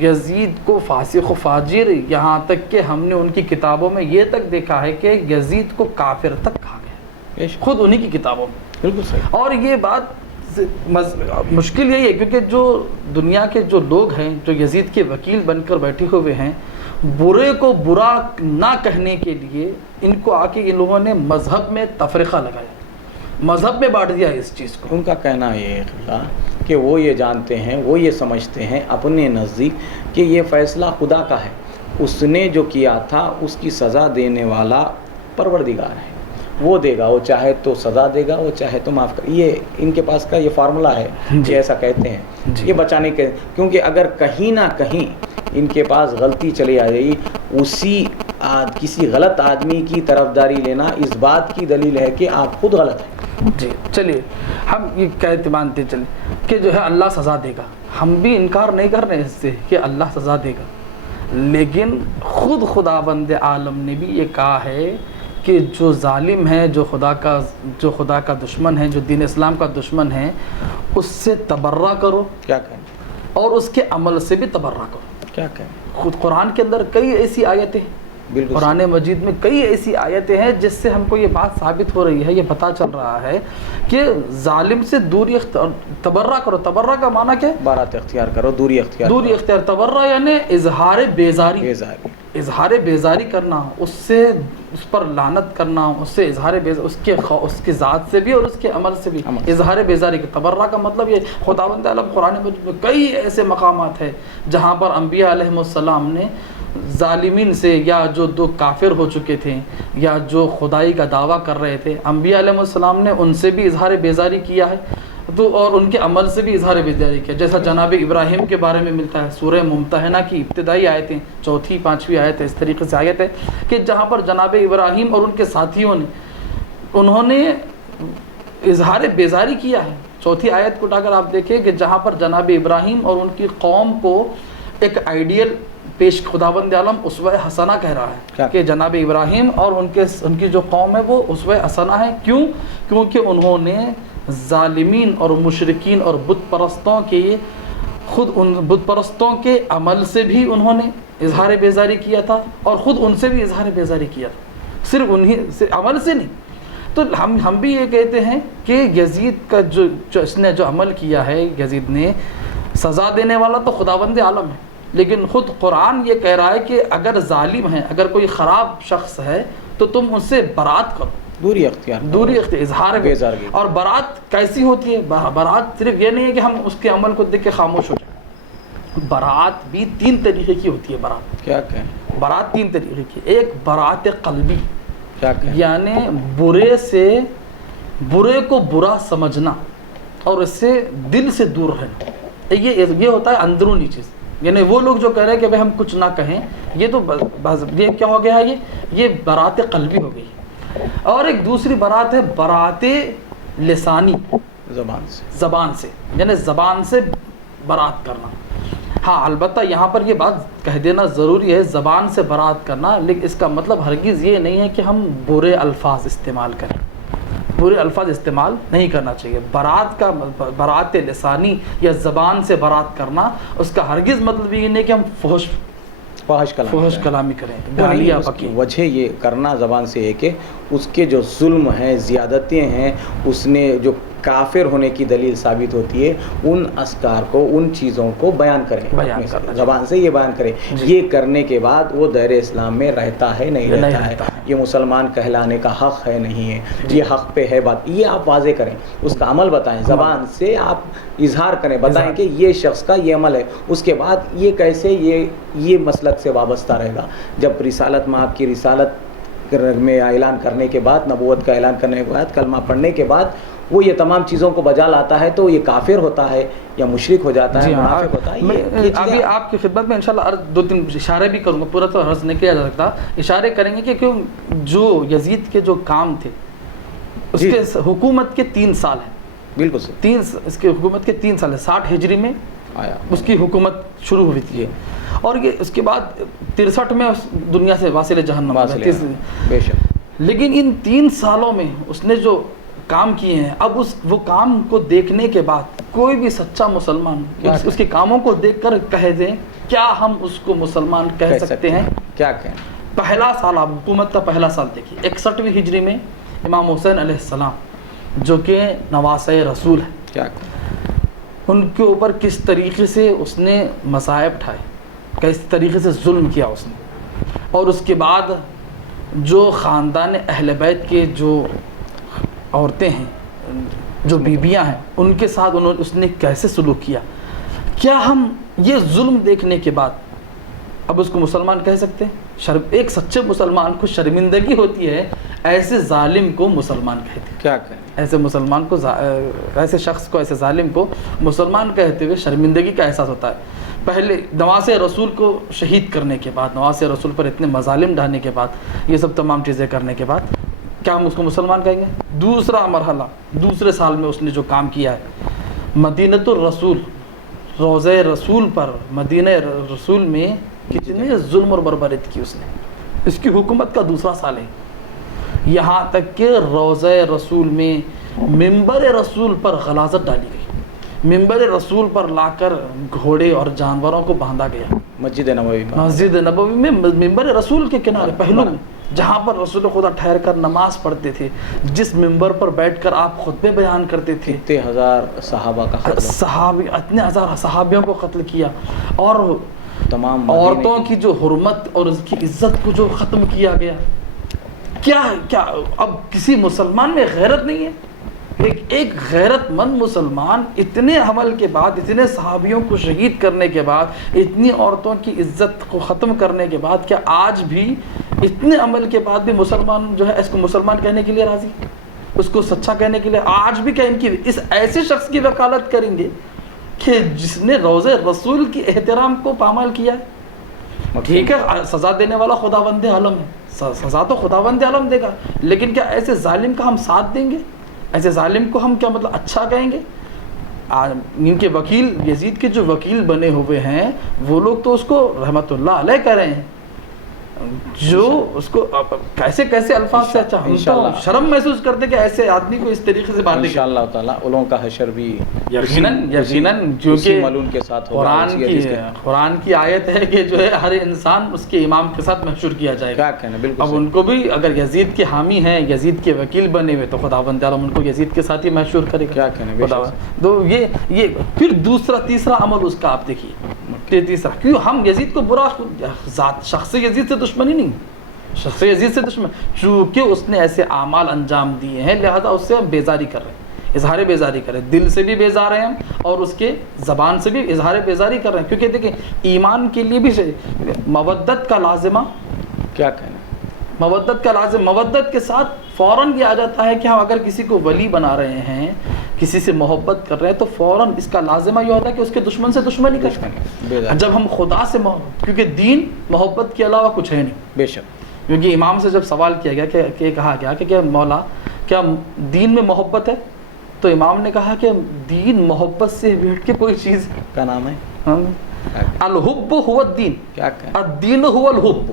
یزید کو فاسق و فاجر، یہاں تک کہ ہم نے ان کی کتابوں میں یہ تک دیکھا ہے کہ یزید کو کافر تک کہا گیا، خود انہی کی کتابوں میں. بالکل صحیح. اور یہ بات مشکل یہی ہے کیونکہ جو دنیا کے جو لوگ ہیں جو یزید کے وکیل بن کر بیٹھے ہوئے ہیں، برے کو برا نہ کہنے کے لیے ان کو آ کے ان لوگوں نے مذہب میں تفرقہ لگایا، مذہب میں بانٹ دیا اس چیز کو. ان کا کہنا یہ ہے کہ وہ یہ جانتے ہیں، وہ یہ سمجھتے ہیں اپنے نزدیک کہ یہ فیصلہ خدا کا ہے، اس نے جو کیا تھا اس کی سزا دینے والا پروردگار ہے، وہ دے گا، وہ چاہے تو سزا دے گا، وہ چاہے تو معاف کر. یہ ان کے پاس کا یہ فارمولہ ہے، یہ ایسا کہتے ہیں یہ بچانے کے، کیونکہ اگر کہیں نہ کہیں ان کے پاس غلطی چلی آ گئی، اسی کسی غلط آدمی کی طرفداری لینا اس بات کی دلیل ہے کہ آپ خود غلط ہیں. جی چلیے ہم یہ کہتے مانتے چلیں کہ جو ہے اللہ سزا دے گا، ہم بھی انکار نہیں کر رہے اس سے کہ اللہ سزا دے گا، لیکن خود خداوند عالم نے بھی یہ کہا ہے کہ جو ظالم ہے، جو خدا کا دشمن ہے، جو دین اسلام کا دشمن ہے، اس سے تبرہ کرو. کیا کہیں؟ اور اس کے عمل سے بھی تبرہ کرو. کیا کہیں؟ خود قرآن کے اندر کئی ایسی آیتیں، قرآن مجید میں کئی ایسی آیتیں ہیں جس سے ہم کو یہ بات ثابت ہو رہی ہے، یہ پتہ چل رہا ہے کہ ظالم سے دوری تبرہ کرو. تبرہ کا معنی کیا ہے؟ برات اختیار کرو، دوری اختیار. تبرہ یعنی اظہار بیزاری، اظہار بیزاری کرنا، اس پر لعنت کرنا، اس سے اظہار بیزاری، اس کے ذات سے بھی اور اس کے عمل سے بھی اظہار بیزاری کی. تبرہ کا مطلب یہ خداوند عالم قرآن مجید میں کئی ایسے مقامات ہیں جہاں پر انبیاء علیہ السلام نے ظالمین سے، یا جو دو کافر ہو چکے تھے یا جو خدائی کا دعویٰ کر رہے تھے، انبیاء علیہ السلام نے ان سے بھی اظہار بیزاری کیا ہے تو اور ان کے عمل سے بھی اظہار بیزاری کیا. جیسا جناب ابراہیم کے بارے میں ملتا ہے سورہ ممتحنہ کی ابتدائی آیتیں، 4 5 آیت اس طریقے سے آیت ہے کہ جہاں پر جناب ابراہیم اور ان کے ساتھیوں نے انہوں نے اظہار بیزاری کیا ہے. 4 آیت کو اٹھا کر آپ دیکھیں کہ جہاں پر جناب ابراہیم اور ان کی قوم کو ایک آئیڈیل پیش خداوند عالم اسوہ حسنہ کہہ رہا ہے کہ جناب ابراہیم اور ان کی جو قوم ہے وہ اسوہ حسنہ ہے. کیونکہ انہوں نے ظالمین اور مشرکین اور بت پرستوں کے عمل سے بھی انہوں نے اظہار بیزاری کیا تھا اور خود ان سے بھی اظہار بیزاری کیا تھا، صرف انہی سے عمل سے نہیں. تو ہم بھی یہ کہتے ہیں کہ یزید کا جو اس نے جو عمل کیا ہے، یزید نے، سزا دینے والا تو خداوند عالم ہے، لیکن خود قرآن یہ کہہ رہا ہے کہ اگر ظالم ہے، اگر کوئی خراب شخص ہے تو تم اس سے برات کرو، دوری اختیار اظہار بیزاری. اور برات کیسی ہوتی ہے؟ برات صرف یہ نہیں ہے کہ ہم اس کے عمل کو دیکھ کے خاموش ہو جائیں، برات بھی 3 طریقے کی ہوتی ہے. برات کیا کہیں؟ برات 3 طریقے کی. ایک برات قلبی، کیا کہیں؟ یعنی برے کو برا سمجھنا اور اس سے دل سے دور رہنا. یہ ہوتا ہے اندرونی چیز. یعنی وہ لوگ جو کہہ رہے ہیں کہ بھائی ہم کچھ نہ کہیں، یہ تو یہ کیا ہو گیا ہے، یہ برات قلبی ہو گئی. اور ایک دوسری برات ہے برات لسانی، زبان سے، یعنی زبان سے برات کرنا. ہاں البتہ یہاں پر یہ بات کہہ دینا ضروری ہے، زبان سے برات کرنا، لیکن اس کا مطلب ہرگز یہ نہیں ہے کہ ہم برے الفاظ استعمال کریں. برے الفاظ استعمال نہیں کرنا چاہیے. برات لسانی یا زبان سے برات کرنا، اس کا ہرگز مطلب یہ نہیں کہ ہم فحش کلامی کریں، گالیاں بکیں. وجہ یہ کرنا زبان سے ہے کہ اس کے جو ظلم ہیں، زیادتیں ہیں، اس نے جو کافر ہونے کی دلیل ثابت ہوتی ہے، ان اسکار کو، ان چیزوں کو بیان کریں، زبان سے یہ بیان کریں. یہ کرنے کے بعد وہ دائرہ اسلام میں رہتا ہے نہیں رہتا ہے، یہ مسلمان کہلانے کا حق ہے نہیں ہے، یہ حق پہ ہے بات، یہ آپ واضح کریں، اس کا عمل بتائیں، زبان سے آپ اظہار کریں، بتائیں کہ یہ شخص کا یہ عمل ہے. اس کے بعد یہ کیسے یہ مسلک سے وابستہ رہے گا. جب رسالت میں آپ کی رسالت میں اعلان کرنے کے بعد، نبوت کا اعلان کرنے کے بعد، کلمہ پڑھنے کے بعد وہ یہ تمام چیزوں کو بجا لاتا ہے تو یہ کافر ہوتا ہے یا مشرک ہو جاتا ہے، منافق ہوتا ہے. ابھی آپ کی خدمت میں انشاءاللہ 2-3 اشارے بھی کروں گا، پورا تو عرض نہیں کیا جا سکتا. اشارے کریں گے کہ جو یزید کے جو کام تھے، اس کے حکومت کے 3 سال ہیں. بالکل صحیح. اس کی حکومت کے 3 سال ہے. 60 ہجری میں آیا اس کی حکومت شروع ہوئی تھی، اور یہ اس کے بعد 63 میں دنیا سے واصل جہنم. بے شک. لیکن ان 3 سالوں میں اس نے جو کام کیے ہیں، اب وہ کام کو دیکھنے کے بعد کوئی بھی سچا مسلمان اس کے کاموں کو دیکھ کر کہہ دیں کیا ہم اس کو مسلمان کہہ سکتے ہیں؟ کیا کہیں؟ پہلا سال، آپ حکومت کا پہلا سال دیکھیے، 61ویں ہجری میں امام حسین علیہ السلام جو کہ نواسۂ رسول ہے، کیا کہیں؟ ان کے اوپر کس طریقے سے اس نے مصائب اٹھائے، کس طریقے سے ظلم کیا اس نے، اور اس کے بعد جو خاندان اہل بیت کے جو عورتیں ہیں، جو بیویاں ہیں، ان کے ساتھ اس نے کیسے سلوک کیا. کیا ہم یہ ظلم دیکھنے کے بعد اب اس کو مسلمان کہہ سکتے ہیں؟ ایک سچے مسلمان کو شرمندگی ہوتی ہے ایسے ظالم کو مسلمان کہتے ہیں. کیا کہیں؟ ایسے مسلمان کو، ایسے شخص کو، ایسے ظالم کو مسلمان کہتے ہوئے شرمندگی کا احساس ہوتا ہے. پہلے نواسۂ رسول کو شہید کرنے کے بعد، نواسۂ رسول پر اتنے مظالم ڈھانے کے بعد، یہ سب تمام چیزیں کرنے کے بعد کیا ہم اس کو مسلمان کہیں گے؟ دوسرا مرحلہ، دوسرے سال میں اس نے جو کام کیا ہے، مدینۃ الرسول، روضہ رسول پر، مدینہ رسول میں کتنے ظلم اور بربریت کی اس نے. اس کی حکومت کا دوسرا سال ہے. یہاں تک کہ روضہ رسول میں منبر رسول پر غلاظت ڈالی گئی، منبر رسول پر لا کر گھوڑے اور جانوروں کو باندھا گیا. مسجد نبوی میں منبر رسول کے کنارے پہلو میں، جہاں پر رسول خدا ٹھہر کر نماز پڑھتے تھے، جس منبر پر بیٹھ کر آپ خطبے بیان کرتے تھے، اتنے ہزار صحابہ کا قتل، اتنے ہزار صحابیوں کو قتل کیا، اور تمام عورتوں کی جو حرمت اور اس کی عزت کو جو ختم کیا گیا. کیا اب کسی مسلمان میں غیرت نہیں ہے؟ ایک غیرت مند مسلمان اتنے عمل کے بعد، اتنے صحابیوں کو شہید کرنے کے بعد، اتنی عورتوں کی عزت کو ختم کرنے کے بعد، کیا آج بھی اتنے عمل کے بعد بھی مسلمان جو ہے اس کو مسلمان کہنے کے لیے راضی، اس کو سچا کہنے کے لیے آج بھی کہیں کہ اس ایسے شخص کی وکالت کریں گے کہ جس نے روضہ رسول کی احترام کو پامال کیا ہے؟ ٹھیک ہے، سزا دینے والا خداوند عالم ہے، سزا تو خداوند عالم دے گا، لیکن کیا ایسے ظالم کا ہم ساتھ دیں گے؟ ایسے ظالم کو ہم کیا مطلب اچھا کہیں گے؟ ان کے وکیل، یزید کے جو وکیل بنے ہوئے ہیں، وہ لوگ تو اس کو رحمت اللہ علیہ کہہ رہے ہیں، جو اس کو کیسے الفاظ سے اچھا، ہم تو شرم محسوس کرتے کہ ایسے آدمی کو اس طریقے سے باتیں. انشاءاللہ تعالیٰ علوم کا حشر بھی یقیناً کیونکہ ملون کے ساتھ ہوگا. قرآن کی آیت ہے کہ جو ہے ہر انسان اس کے امام کے ساتھ محشور کیا جائے گا. اب ان کو بھی اگر یزید کے حامی ہیں، یزید کے وکیل بنے ہوئے، تو خداوند عالم ان کو یزید کے ساتھ ہی محشور کرے گا. کیا کہنے تو یہ پھر تیسرا عمل اس کا آپ دیکھیے. تیسرا، کیوں ہم یزید کو برا، شخص یزید سے دشمنی نہیں، شخص یزید سے دشمن، چونکہ اس نے ایسے اعمال انجام دیے ہیں، لہذا اس سے ہم بیزاری کر رہے ہیں، اظہار بیزاری کر رہے ہیں، دل سے بھی بیزار ہیں ہم، اور اس کے زبان سے بھی اظہار بیزاری کر رہے ہیں. کیونکہ دیکھیں ایمان کے لیے بھی مودت کا لازمہ، کیا کہنا، مودت کا لازم، مودت کے ساتھ فوراً یہ آ جاتا ہے کہ ہم اگر کسی کو ولی بنا رہے ہیں، کسی سے محبت کر رہے ہیں، تو فوراً اس کا لازمہ یہ ہوتا ہے کہ اس کے دشمن سے دشمنی کریں. جب ہم خدا سے کیونکہ دین محبت کے علاوہ کچھ ہے نہیں. بے شک. کیونکہ امام سے جب سوال کیا گیا کہ کہا گیا کہ کیا مولا کیا دین میں محبت ہے، تو امام نے کہا کہ دین محبت سے بیٹھ کے کوئی چیز کا نام ہے. الحب هو الدین، کیا کہیں، الدین هو الحب،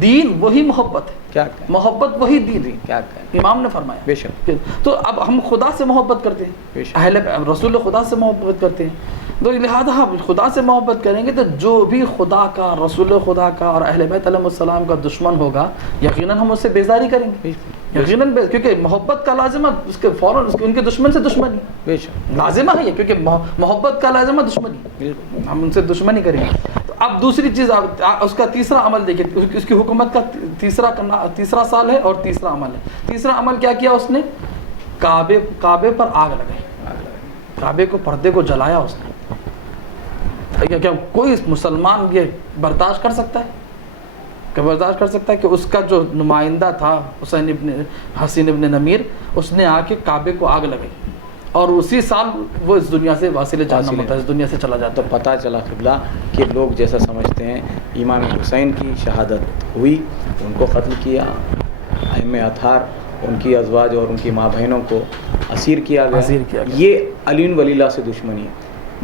دین وہی محبت ہے، کیا کہیں، محبت وہی دین، کیا کہیں، امام نے فرمایا. بے شک. تو اب ہم خدا سے محبت کرتے ہیں، اہل رسول خدا سے محبت کرتے ہیں، تو لہٰذا ہم خدا سے محبت کریں گے تو جو بھی خدا کا، رسول خدا کا اور اہل بیت علیہ السلام کا دشمن ہوگا، یقیناً ہم اس سے بیزاری کریں گے، یقیناً، کیونکہ محبت کا لازمہ اس کے فوراً ان کے دشمن سے دشمنی، بے شک لازمہ ہے یہ، کیونکہ محبت کا لازمہ دشمنی، ہم ان سے دشمنی کریں گے. تو اب دوسری چیز، اس کا تیسرا عمل دیکھیے، اس کی حکومت کا تیسرا سال ہے اور تیسرا عمل ہے. تیسرا عمل کیا کیا اس نے؟ کعبے پر آگ لگائی، کعبے کو، پردے کو جلایا اس نے. کیا کوئی مسلمان یہ برداشت کر سکتا ہے؟ کہ برداشت کر سکتا ہے کہ اس کا جو نمائندہ تھا حسین ابن نمیر، اس نے آ کے کعبے کو آگ لگائی، اور اسی سال وہ اس دنیا سے واصل جہنم ہوتا ہے، اس دنیا سے چلا جاتا ہے. تو پتہ چلا قبلہ کہ لوگ جیسا سمجھتے ہیں امام حسین کی شہادت ہوئی، ان کو قتل کیا، ائمہ اطہار، ان کی ازواج اور ان کی ماں بہنوں کو اسیر کیا گیا. یہ علی ولی اللہ سے دشمنی ہے.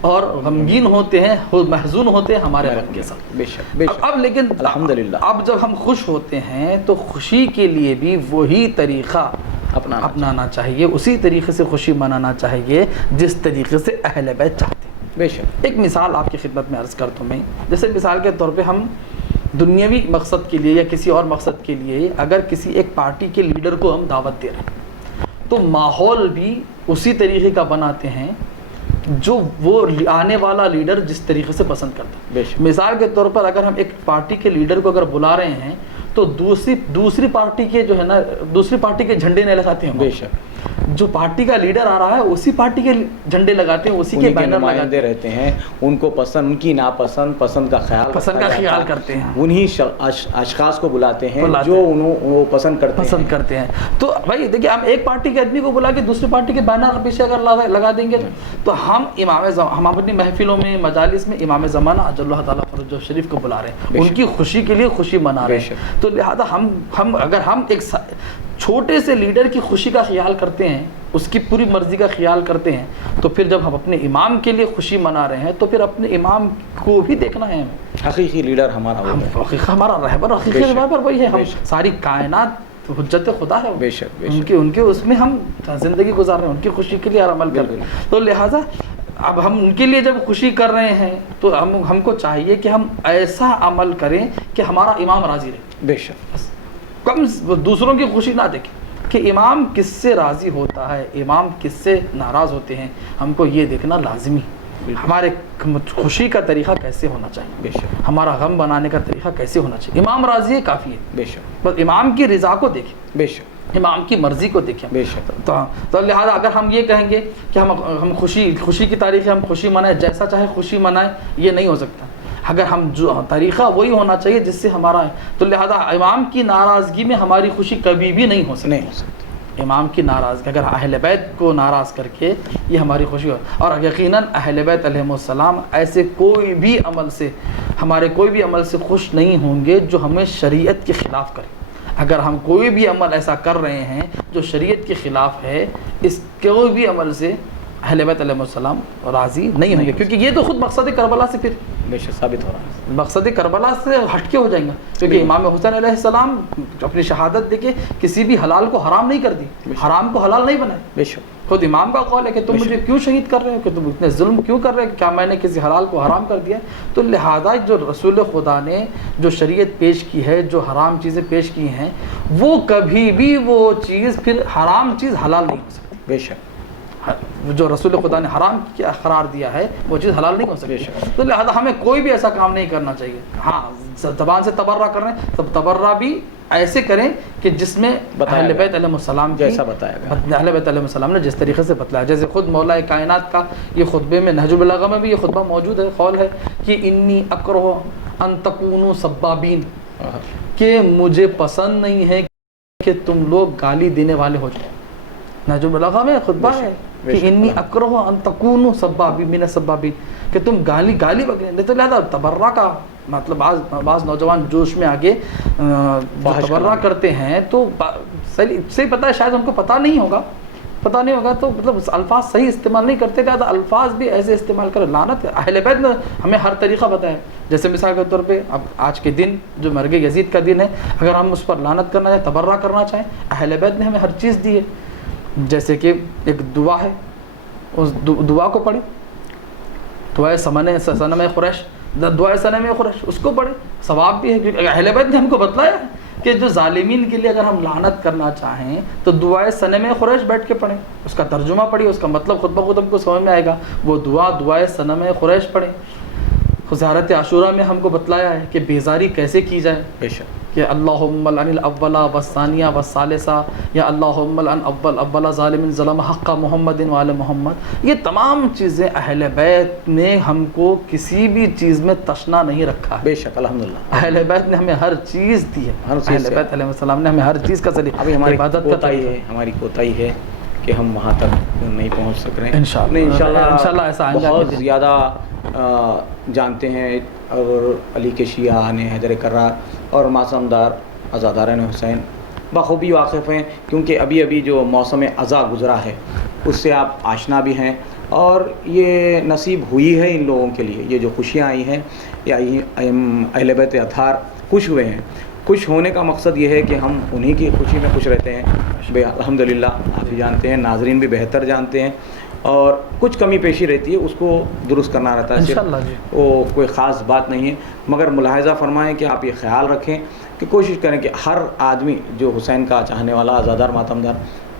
اور غمگین ہوتے ہیں، محزون ہوتے ہیں ہمارے غم کے ساتھ۔ بے شک بے شک۔ اب لیکن الحمدللہ اب جب ہم خوش ہوتے ہیں تو خوشی کے لیے بھی وہی طریقہ اپنانا چاہیے، اسی طریقے سے خوشی منانا چاہیے جس طریقے سے اہل بیت چاہتے ہیں۔ بے شک۔ ایک مثال آپ کی خدمت میں عرض کرتا ہوں میں، جیسے مثال کے طور پہ ہم دنیاوی مقصد کے لیے یا کسی اور مقصد کے لیے اگر کسی ایک پارٹی کے لیڈر کو ہم دعوت دے رہے ہیں تو ماحول بھی اسی طریقے کا بناتے ہیں جو وہ آنے والا لیڈر جس طریقے سے پسند کرتا ہے۔ مثال کے طور پر اگر ہم ایک پارٹی کے لیڈر کو اگر بلا رہے ہیں تو دوسری پارٹی کے جو ہے نا دوسری پارٹی کے جھنڈے نہیں لگاتے ہیں، بے شک۔ جو پارٹی کا لیڈر آ رہا ہے اسی پارٹی کے جھنڈے لگاتے ہیں، اسی کے بینر نمائندے رہتے ہیں، ان کو پسند، ان کی ناپسند پسند کا خیال کرتے ہیں، انہی اشخاص کو بلاتے ہیں جو وہ پسند کرتے ہیں۔ تو بھائی دیکھیے ہم ایک پارٹی کے آدمی کو بلا کے دوسری پارٹی کے بینر پیچھے اگر لگا دیں گے تو ہم اپنی محفلوں میں مجالس میں امام زمانہ اجل اللہ تعالیٰ فرجہ شریف کو بلا رہے ہیں، ان کی خوشی کے لیے خوشی منا رہے ہیں۔ تو لہذا اگر ہم ایک چھوٹے سے لیڈر کی خوشی کا خیال کرتے ہیں، اس کی پوری مرضی کا خیال کرتے ہیں، تو پھر جب ہم اپنے امام کے لیے خوشی منا رہے ہیں تو پھر اپنے امام کو بھی دیکھنا ہے ہمیں۔ حقیقی لیڈر ہمارا رہبر، حقیقی رہبر وہی ہے، ہم ساری کائنات حجت خدا ہے، بے شک ان کے اس میں ہم زندگی گزار رہے ہیں، ان کی خوشی کے لیے ہر عمل کر رہے ہیں۔ تو لہٰذا اب ہم ان کے لیے جب خوشی کر رہے ہیں تو ہم کو چاہیے کہ ہم ایسا عمل کریں کہ ہمارا امام راضی رہے۔ بے شک۔ کم دوسروں کی خوشی نہ دیکھیں کہ امام کس سے راضی ہوتا ہے، امام کس سے ناراض ہوتے ہیں، ہم کو یہ دیکھنا لازمی۔ ہمارے خوشی کا طریقہ کیسے ہونا چاہیے، بے شک، ہمارا غم بنانے کا طریقہ کیسے ہونا چاہیے۔ امام راضی ہے کافی ہے، بے شک، بس امام کی رضا کو دیکھیں، بے شک، امام کی مرضی کو دیکھیں، بے شک۔ تو لہٰذا اگر ہم یہ کہیں گے کہ ہم خوشی کی تاریخ ہے، ہم خوشی منائیں، جیسا چاہے خوشی منائیں، یہ نہیں ہو سکتا۔ اگر ہم جو طریقہ وہی ہونا چاہیے جس سے ہمارا ہے، تو لہذا امام کی ناراضگی میں ہماری خوشی کبھی بھی نہیں ہو سکتی۔ امام کی ناراضگی اگر اہل بیت کو ناراض کر کے یہ ہماری خوشی ہو، اور یقیناً اہل بیت علیہم السلام ایسے کوئی بھی عمل سے خوش نہیں ہوں گے جو ہمیں شریعت کے خلاف کرے۔ اگر ہم کوئی بھی عمل ایسا کر رہے ہیں جو شریعت کے خلاف ہے، اس کوئی بھی عمل سے اہل بیت علیہ السلام راضی نہیں ہوں گے، کیونکہ یہ تو خود مقصد کربلا سے پھر بے شک ثابت ہو رہا ہے، مقصد کربلا سے ہٹ کے ہو جائیں گا، کیونکہ امام حسین علیہ السلام اپنی شہادت دے کے کسی بھی حلال کو حرام نہیں کر دی، حرام کو حلال نہیں بنائے۔ بے شک، خود امام کا قول ہے کہ تم مجھے کیوں شہید کر رہے ہو، کہ تم اتنے ظلم کیوں کر رہے ہو، کیا میں نے کسی حلال کو حرام کر دیا؟ تو لہذا جو رسول خدا نے جو شریعت پیش کی ہے، جو حرام چیزیں پیش کی ہیں، وہ کبھی بھی وہ چیز پھر حرام چیز حلال نہیں ہو سکتی۔ بے شک، جو رسول خدا نے حرام کیا قرار دیا ہے وہ چیز حلال نہیں ہو سکتی۔ تو لہذا ہمیں کوئی بھی ایسا کام نہیں کرنا چاہیے۔ ہاں زبان سے تبرہ کر رہے ہیں، تب تبرہ بھی ایسے کریں کہ جس میں اہل بیت علیہ السلام جیسا بتایا گیا، اہل بیت علیہ السلام نے جس طریقے سے بتلایا، جیسے خود مولا کائنات کا یہ خطبے میں نہج البلاغہ میں بھی یہ خطبہ موجود ہے، قول ہے کہ انی اکرہ ان تکونوا سبابین، کہ مجھے پسند نہیں ہے کہ تم لوگ گالی دینے والے ہو جائیں۔ نہج البلاغہ میں خطبہ ہے کہ انی اکرہ ان تکونوا سبابین من السبابین، کہ تم گالی بکیں۔ تو لہذا تبرہ کا مطلب بعض نوجوان جوش میں آگے تبرہ کرتے ہیں تو صحیح پتہ ہے، شاید ان کو پتہ نہیں ہوگا تو مطلب الفاظ صحیح استعمال نہیں کرتے، لہذا الفاظ بھی ایسے استعمال کریں۔ لعنت ہے، اہل بیت نے ہمیں ہر طریقہ بتایا ہے، جیسے مثال کے طور پہ اب آج کے دن جو مرگ یزید کا دن ہے، اگر ہم اس پر لعنت کرنا چاہیں، تبرہ کرنا چاہیں، اہل بیت نے ہمیں ہر چیز دی ہے۔ جیسے کہ ایک دعا ہے، اس دعا کو پڑھیں، دعائے صنم قریش، دعائے صنم قریش، اس کو پڑھیں، ثواب بھی ہے، کیونکہ اہل بیت نے ہم کو بتلایا ہے کہ جو ظالمین کے لیے اگر ہم لعنت کرنا چاہیں تو دعائے صنم قریش بیٹھ کے پڑھیں، اس کا ترجمہ پڑھیے، اس کا مطلب خود بخود ہم کو سمجھ میں آئے گا، وہ دعائے صنم قریش پڑھیں۔ زیارت عاشورہ میں ہم کو بتلایا ہے کہ بیزاری کیسے کی جائے، بے شک، کہ اللہم لعن الاول والثانیہ والثالثہ، یا اللہم لعن اول ظالم ظلم حق محمد وعلی محمد۔ یہ تمام چیزیں اہل بیت نے ہم کو کسی بھی چیز میں تشنا نہیں رکھا ہے، بے شک، الحمدللہ، اہل بیت نے ہمیں ہر چیز دی ہے، اہل بیت علیہ السلام نے ہمیں ہر چیز کا ذریعہ، ابھی ہماری عبادت کا طریقہ۔ ہماری کوتاہی ہے کہ ہم وہاں تک نہیں پہنچ سک رہے ہیں، انشاءاللہ ایسا آئندہ بہت زیادہ جانتے ہیں، اور علی کے شیعہ نے حیدر کرار اور معصومدار عزاداران حسین بخوبی واقف ہیں، کیونکہ ابھی جو موسم عزا گزرا ہے اس سے آپ آشنا بھی ہیں، اور یہ نصیب ہوئی ہے ان لوگوں کے لیے، یہ جو خوشیاں آئی ہیں یا اہل بیت اطہار خوش ہوئے ہیں. خوش ہونے کا مقصد یہ ہے کہ ہم انہی کی خوشی میں خوش رہتے ہیں. الحمدللہ آپ بھی جانتے ہیں، ناظرین بھی بہتر جانتے ہیں، اور کچھ کمی پیشی رہتی ہے اس کو درست کرنا رہتا ہے. انشاءاللہ جی، وہ کوئی خاص بات نہیں ہے، مگر ملاحظہ فرمائیں کہ آپ یہ خیال رکھیں کہ کوشش کریں کہ ہر آدمی جو حسین کا چاہنے والا عزادار ماتمدار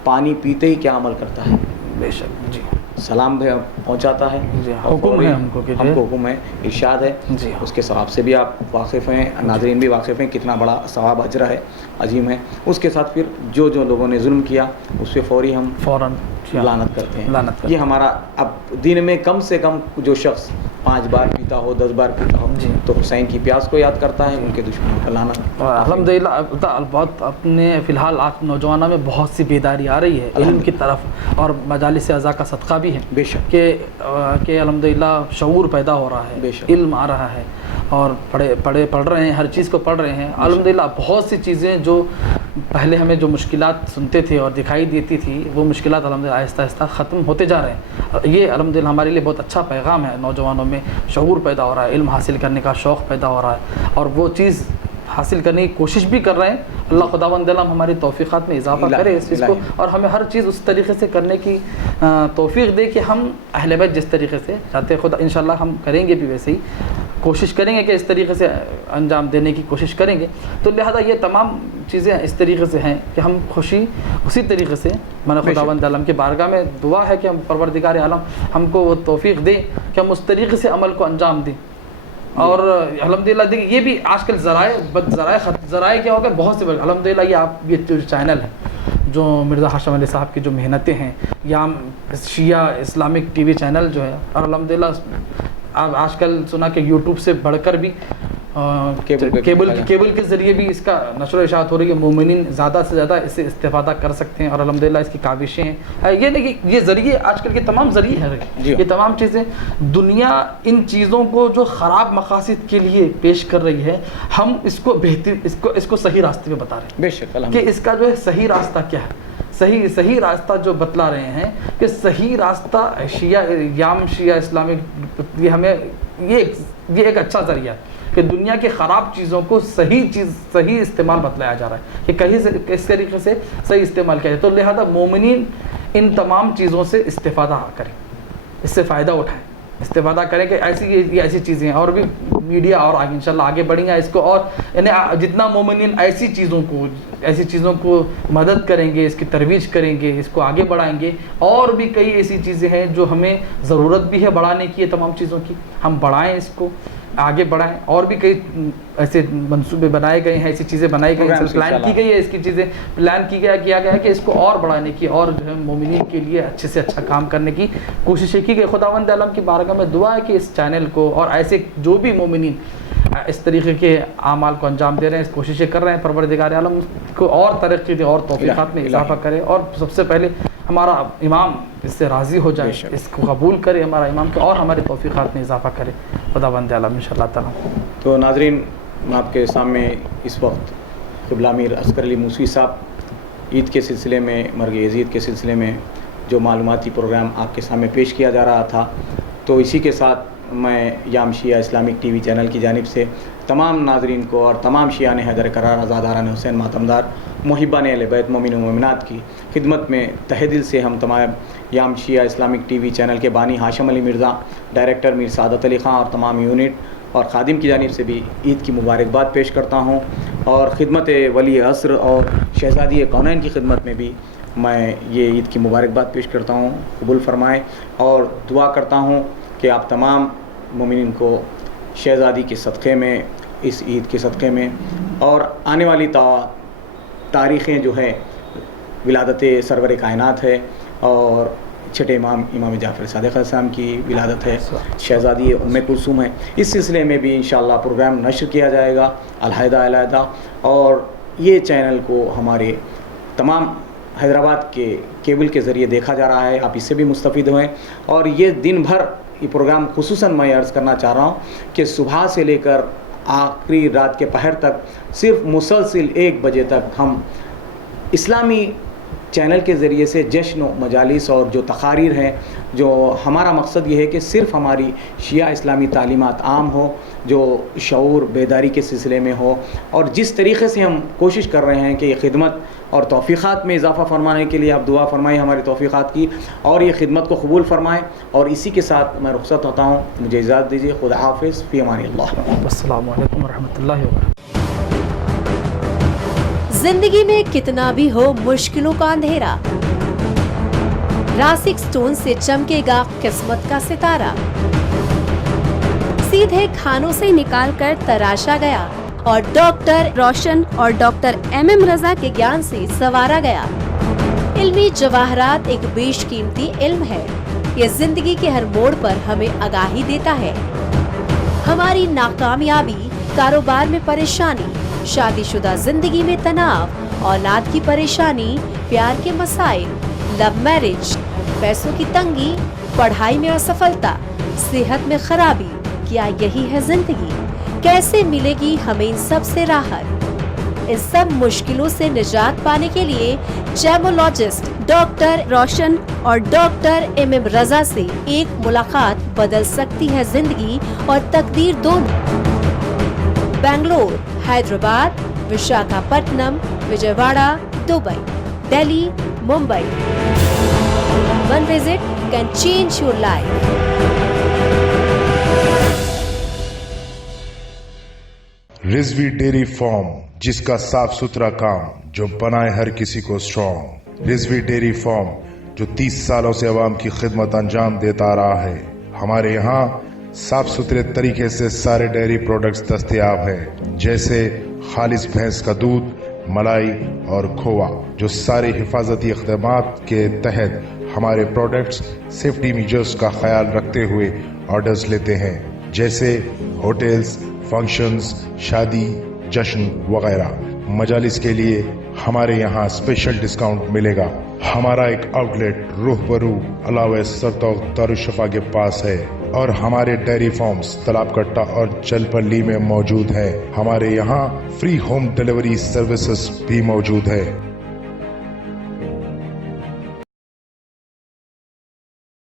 پانی پیتے ہی کیا عمل کرتا ہے، بے شک جی، سلام بھی پہنچاتا ہے. جی حکم ہے ہم کو کہ ہم کو حکم ہے، ارشاد ہے، جی اس کے ثواب سے بھی آپ واقف ہیں، ناظرین بھی واقف ہیں کتنا بڑا ثواب اجر ہے، عظیم ہے. اس کے ساتھ پھر جو لوگوں نے ظلم کیا اس پہ فوری ہم فوراً لعنت کرتے ہیں. لعنت کرتے یہ ہمارا اب دن میں کم سے کم جو شخص 5 بار پیتا ہو، 10 بار پیتا ہو، جی، تو حسین کی پیاس کو یاد کرتا ہے، ان کے دشمنوں کا لعنت. الحمدللہ بہت اپنے فی الحال آپ نوجوانوں میں بہت سی بیداری آ رہی ہے علم کی طرف، اور مجالس اعضاء کا صدقہ بھی ہے بے شک کہ الحمدللہ شعور پیدا ہو رہا بے ہے، شک. علم آ رہا ہے، اور پڑھ رہے ہیں، ہر چیز کو پڑھ رہے ہیں. الحمدللہ بہت سی چیزیں جو پہلے ہمیں جو مشکلات سنتے تھے اور دکھائی دیتی تھی، وہ مشکلات الحمدللہ آہستہ آہستہ ختم ہوتے جا رہے ہیں. یہ الحمدللہ ہمارے لیے بہت اچھا پیغام ہے. نوجوانوں میں شعور پیدا ہو رہا ہے، علم حاصل کرنے کا شوق پیدا ہو رہا ہے، اور وہ چیز حاصل کرنے کی کوشش بھی کر رہے ہیں. اللہ خداوند عالم ہماری توفیقات میں اضافہ کرے اس چیز کو، اور ہمیں ہر چیز اس طریقے سے کرنے کی توفیق دے کہ ہم اہل بیت جس طریقے سے چاہتے خدا انشاءاللہ ہم کریں گے بھی ویسے ہی کوشش کریں گے کہ اس طریقے سے انجام دینے کی کوشش کریں گے. تو لہذا یہ تمام چیزیں اس طریقے سے ہیں کہ ہم خوشی اسی طریقے سے من خداوند عالم کے بارگاہ میں دعا ہے کہ ہم پروردگار عالم ہم کو وہ توفیق دے کہ ہم اس طریقے سے عمل کو انجام دیں. اور الحمدللہ دیکھیے یہ بھی آج کل ذرائع کیا ہو گئے بہت سے بڑے. الحمدللہ یہ جو چینل ہے جو مرزا ہاشم علی صاحب کی جو محنتیں ہیں، یا شیعہ اسلامک ٹی وی چینل جو ہے، اور الحمدللہ اب آج کل سنا کہ یوٹیوب سے بڑھ کر بھی کیبل کے ذریعے بھی اس کا نشر و اشاعت ہو رہی ہے. مومنین زیادہ سے زیادہ اس سے استفادہ کر سکتے ہیں، اور الحمدللہ اس کی کاوشیں ہیں. یہ نہیں کہ یہ ذریعے آج کل کے تمام ذریعے ہیں، یہ تمام چیزیں دنیا ان چیزوں کو جو خراب مقاصد کے لیے پیش کر رہی ہے، ہم اس کو اس کو صحیح راستے پہ بتا رہے ہیں. بے شک کہ اس کا جو ہے صحیح راستہ کیا ہے، صحیح راستہ جو بتلا رہے ہیں کہ صحیح راستہ شیعہ اسلامک، یہ ہمیں یہ ایک اچھا ذریعہ ہے کہ دنیا کے خراب چیزوں کو صحیح استعمال بتلایا جا رہا ہے کہ کہیں سے کس طریقے سے صحیح استعمال کیا جائے. تو لہذا مومنین ان تمام چیزوں سے استفادہ کریں، اس سے فائدہ اٹھائیں، استفادہ کریں کہ ایسی چیزیں ہیں. اور بھی میڈیا اور آگے انشاءاللہ آگے بڑھیں گے اس کو، اور یعنی جتنا مومنین ایسی چیزوں کو مدد کریں گے، اس کی ترویج کریں گے، اس کو آگے بڑھائیں گے. اور بھی کئی ایسی چیزیں ہیں جو ہمیں ضرورت بھی ہے بڑھانے کی، تمام چیزوں کی ہم بڑھائیں، اس کو آگے بڑھائیں. اور بھی کئی ایسے منصوبے بنائے گئے ہیں، ایسی چیزیں بنائی گئی ہیں، پلان کی گئی ہے، اس کی چیزیں پلان کیا گیا ہے کہ اس کو اور بڑھانے کی، اور جو ہے مومنین کے لیے اچھے سے اچھا کام کرنے کی کوششیں کی گئی. خداوند عالم کی بارگاہ میں دعا ہے کہ اس چینل کو اور ایسے جو بھی مومنین اس طریقے کے اعمال کو انجام دے رہے ہیں، اس کوششیں کر رہے ہیں، پروردگار عالم کو اور ترقی دے اور توفیقات میں اضافہ کرے. اور سب سے پہلے ہمارا امام اس سے راضی ہو جائے، اس کو قبول کرے ہمارا امام کو، اور ہمارے توفیقات میں اضافہ کرے خداوند عالم انشاءاللہ تعالی. تو ناظرین، میں آپ کے سامنے اس وقت قبلہ امیر عسکر علی موسوی صاحب عید کے سلسلے میں، مرگ یزید کے سلسلے میں جو معلوماتی پروگرام آپ کے سامنے پیش کیا جا رہا تھا، تو اسی کے ساتھ میں یام شیعہ اسلامک ٹی وی چینل کی جانب سے تمام ناظرین کو اور تمام شیعان حیدر قرار، عزاداران حسین ماتمدار، محبان اہل بیت، مومن و مومنات کی خدمت میں تہہ دل سے ہم تمام یام شیعہ اسلامک ٹی وی چینل کے بانی ہاشم علی مرزا، ڈائریکٹر میر سعادت علی خان اور تمام یونٹ اور خادم کی جانب سے بھی عید کی مبارکباد پیش کرتا ہوں. اور خدمت ولی عصر اور شہزادی کونین کی خدمت میں بھی میں یہ عید کی مبارکباد پیش کرتا ہوں، قبول فرمائیں. اور دعا کرتا ہوں کہ آپ تمام مومنین کو شہزادی کے صدقے میں، اس عید کے صدقے میں، اور آنے والی تاریخیں جو ہے ولادت سرور کائنات ہے، اور چھٹے امام جعفر صادق علیہ السلام کی ولادت ہے، شہزادی ام کلثوم ہے، اس سلسلے میں بھی انشاءاللہ پروگرام نشر کیا جائے گا علیحدہ. اور یہ چینل کو ہمارے تمام حیدرآباد کے کیبل کے ذریعے دیکھا جا رہا ہے، آپ اس سے بھی مستفید ہوئیں. اور یہ دن بھر یہ پروگرام خصوصاً میں عرض کرنا چاہ رہا ہوں کہ صبح سے لے کر آخری رات کے پہر تک صرف مسلسل 1 بجے تک ہم اسلامی چینل کے ذریعے سے جشن و مجالس اور جو تقاریر ہیں، جو ہمارا مقصد یہ ہے کہ صرف ہماری شیعہ اسلامی تعلیمات عام ہو، جو شعور بیداری کے سلسلے میں ہو، اور جس طریقے سے ہم کوشش کر رہے ہیں کہ یہ خدمت اور توفیقات میں اضافہ فرمانے کے لیے آپ دعا فرمائیں ہماری توفیقات کی، اور یہ خدمت کو قبول فرمائیں. اور اسی کے ساتھ میں رخصت ہوتا ہوں. مجھے اجازت دیجیے. خدا حافظ. فی امان اللہ. السلام علیکم ورحمۃ اللہ وبرکاتہ. زندگی میں کتنا بھی ہو مشکلوں کا اندھیرا، راسک سٹون سے چمکے گا قسمت کا ستارہ. سیدھے کھانوں سے نکال کر تراشا گیا اور ڈاکٹر روشن اور ڈاکٹر ایم رضا کے گیان سے سنوارا گیا. علمی جواہرات ایک بیش قیمتی علم ہے. یہ زندگی کے ہر موڑ پر ہمیں آگاہی دیتا ہے. ہماری ناکامیابی، کاروبار میں پریشانی، شادی شدہ زندگی میں تناؤ، اولاد کی پریشانی، پیار کے مسائل، لو میرج، پیسوں کی تنگی، پڑھائی میں اسفلتا، صحت میں خرابی، کیا یہی ہے زندگی؟ کیسے ملے گی ہمیں ان سب سے راحت؟ ان سب مشکلوں سے نجات پانے کے لیے جیمولوجسٹ ڈاکٹر روشن اور ڈاکٹر ایم رضا سے ایک ملاقات بدل سکتی ہے زندگی اور تقدیر دونوں. Bangalore, Hyderabad, Visakhapatnam, Vijayawada, Dubai, Delhi, Mumbai. One visit can change your life. Rizvi dairy farm, جس کا صاف ستھرا کام جو بنائے ہر کسی کو اسٹرانگ. رضوی ڈیری فارم جو 30 سالوں سے عوام کی خدمت انجام دیتا رہا ہے. ہمارے یہاں صاف ستھرے طریقے سے سارے ڈیری پروڈکٹس دستیاب ہیں، جیسے خالص بھینس کا دودھ، ملائی اور کھووا، جو سارے حفاظتی اقدامات کے تحت ہمارے پروڈکٹس سیفٹی میجرز کا خیال رکھتے ہوئے آرڈرز لیتے ہیں، جیسے ہوٹلز، فنکشنز، شادی، جشن وغیرہ. مجالس کے لیے ہمارے یہاں اسپیشل ڈسکاؤنٹ ملے گا. ہمارا ایک آؤٹ لیٹ روح برو علاوہ سرتوق دارالشفا کے پاس ہے، اور ہمارے ڈیری فارمز تلاب کٹا اور چلپلی میں موجود ہیں. ہمارے یہاں فری ہوم ڈیلیوری سروسز بھی موجود ہے.